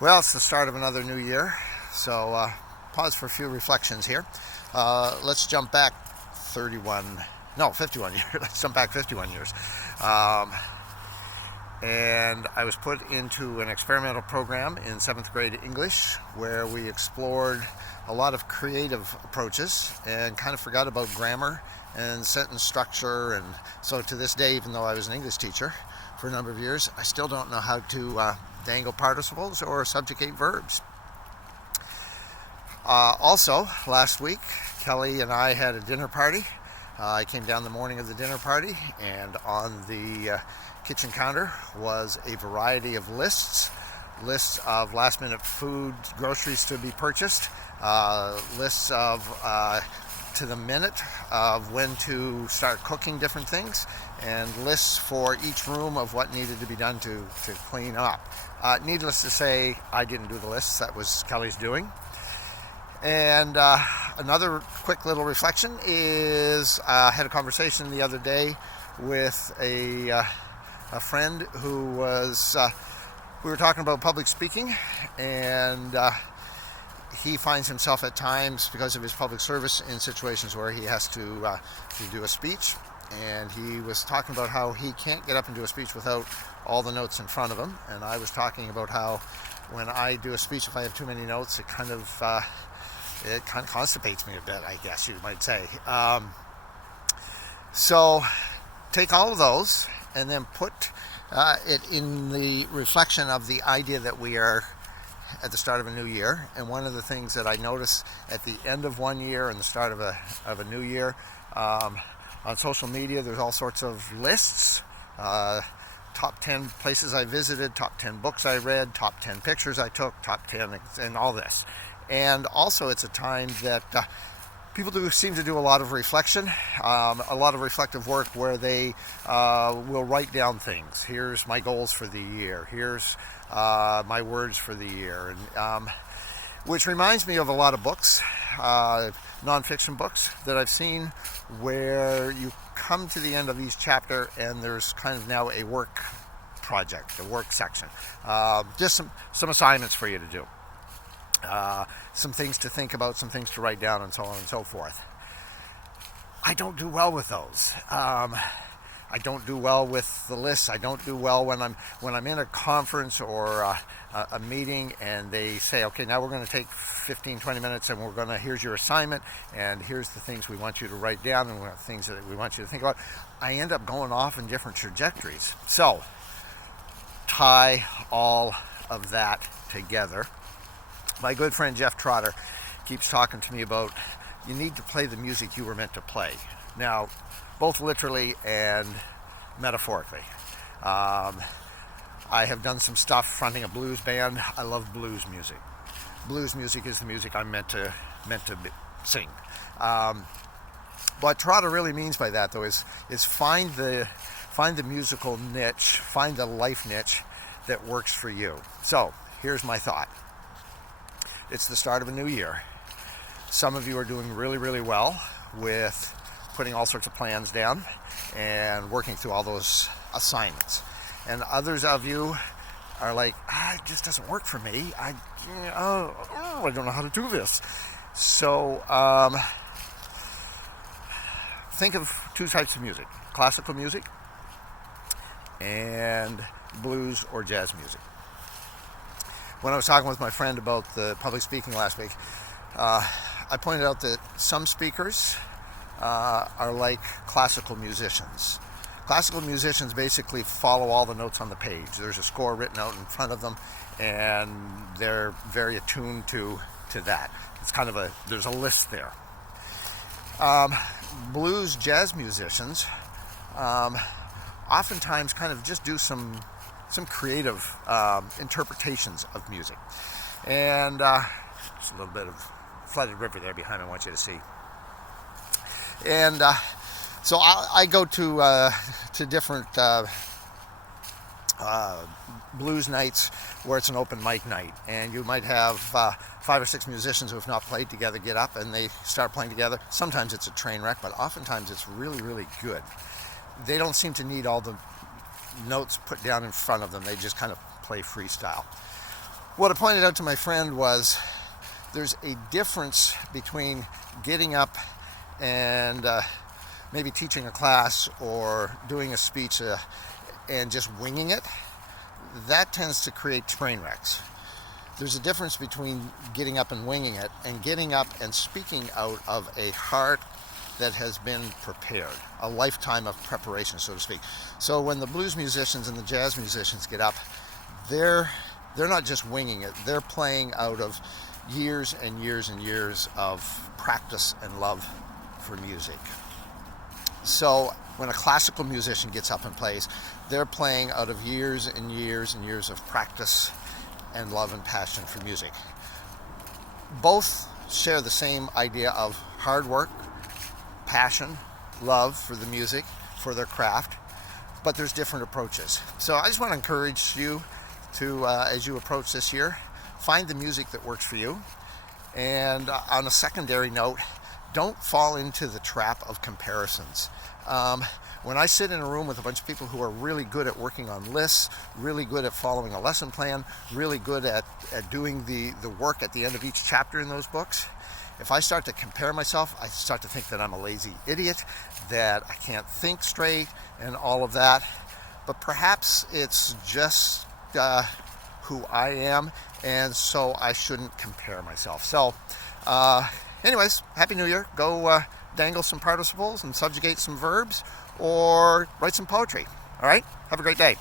Well, it's the start of another new year, so pause for a few reflections here. Let's jump back 51 years. Let's jump back 51 years. And I was put into an experimental program in 7th grade English where we explored a lot of creative approaches and kind of forgot about grammar and sentence structure. And so to this day, even though I was an English teacher for a number of years, I still don't know how to dangle participles or subjugate verbs. Also, last week, Kelly and I had a dinner party. I came down the morning of the dinner party, and on the kitchen counter was a variety of lists of last-minute food, groceries to be purchased, lists of to the minute of when to start cooking different things, and lists for each room of what needed to be done to clean up. Needless to say, I didn't do the lists. That was Kelly's doing. And another quick little reflection is I had a conversation the other day with a friend who was, we were talking about public speaking, and he finds himself at times, because of his public service, in situations where he has to do a speech. And he was talking about how he can't get up and do a speech without all the notes in front of him. And I was talking about how when I do a speech, if I have too many notes, it kind of constipates me a bit, I guess you might say. So take all of those and then put it in the reflection of the idea that we are at the start of a new year. And one of the things that I notice at the end of one year and the start of a new year, on social media, there's all sorts of lists, top 10 places I visited, top 10 books I read, top 10 pictures I took, top 10, and all this. And also it's a time that people seem to do a lot of reflection, a lot of reflective work where they will write down things. Here's my goals for the year. Here's my words for the year. And, which reminds me of a lot of books, nonfiction books that I've seen, where you come to the end of each chapter and there's kind of now a work project, a work section. Just some assignments for you to do. Some things to think about, some things to write down, and so on and so forth. I don't do well with those. I don't do well with the lists. I don't do well when I'm in a conference or a meeting and they say, okay, now we're going to take 15-20 minutes and here's your assignment and here's the things we want you to write down and things that we want you to think about. I end up going off in different trajectories. So tie all of that together. My good friend Jeff Trotter keeps talking to me about you need to play the music you were meant to play. Now, both literally and metaphorically. I have done some stuff fronting a blues band. I love blues music. Blues music is the music I'm meant to sing. What Trotter really means by that, though, is find the musical niche, find the life niche that works for you. So here's my thought. It's the start of a new year. Some of you are doing really, really well with putting all sorts of plans down and working through all those assignments. And others of you are like, it just doesn't work for me. I don't know how to do this. So think of two types of music: classical music and blues or jazz music. When I was talking with my friend about the public speaking last week, I pointed out that some speakers are like classical musicians. Classical musicians basically follow all the notes on the page. There's a score written out in front of them, and they're very attuned to that. It's kind of there's a list there. Blues, jazz musicians oftentimes kind of just do some creative interpretations of music. And just a little bit of flooded river there behind me I want you to see. And so I go to different blues nights where it's an open mic night, and you might have 5 or 6 musicians who have not played together get up and they start playing together. Sometimes it's a train wreck, but oftentimes it's really, really good. They don't seem to need all the notes put down in front of them. They just kind of play freestyle. What I pointed out to my friend was there's a difference between getting up and maybe teaching a class or doing a speech and just winging it. That tends to create train wrecks. There's a difference between getting up and winging it and getting up and speaking out of a heart that has been prepared, a lifetime of preparation, so to speak. So when the blues musicians and the jazz musicians get up, they're not just winging it, they're playing out of years and years and years of practice and love for music. So when a classical musician gets up and plays, they're playing out of years and years and years of practice and love and passion for music. Both share the same idea of hard work, passion, love for the music, for their craft, but there's different approaches. So I just want to encourage you to, as you approach this year, find the music that works for you. And on a secondary note, don't fall into the trap of comparisons. When I sit in a room with a bunch of people who are really good at working on lists, really good at following a lesson plan, really good at doing the work at the end of each chapter in those books, if I start to compare myself, I start to think that I'm a lazy idiot, that I can't think straight, and all of that. But perhaps it's just who I am, and so I shouldn't compare myself. So, anyways, Happy New Year. Go dangle some participles and subjugate some verbs, or write some poetry. All right? Have a great day.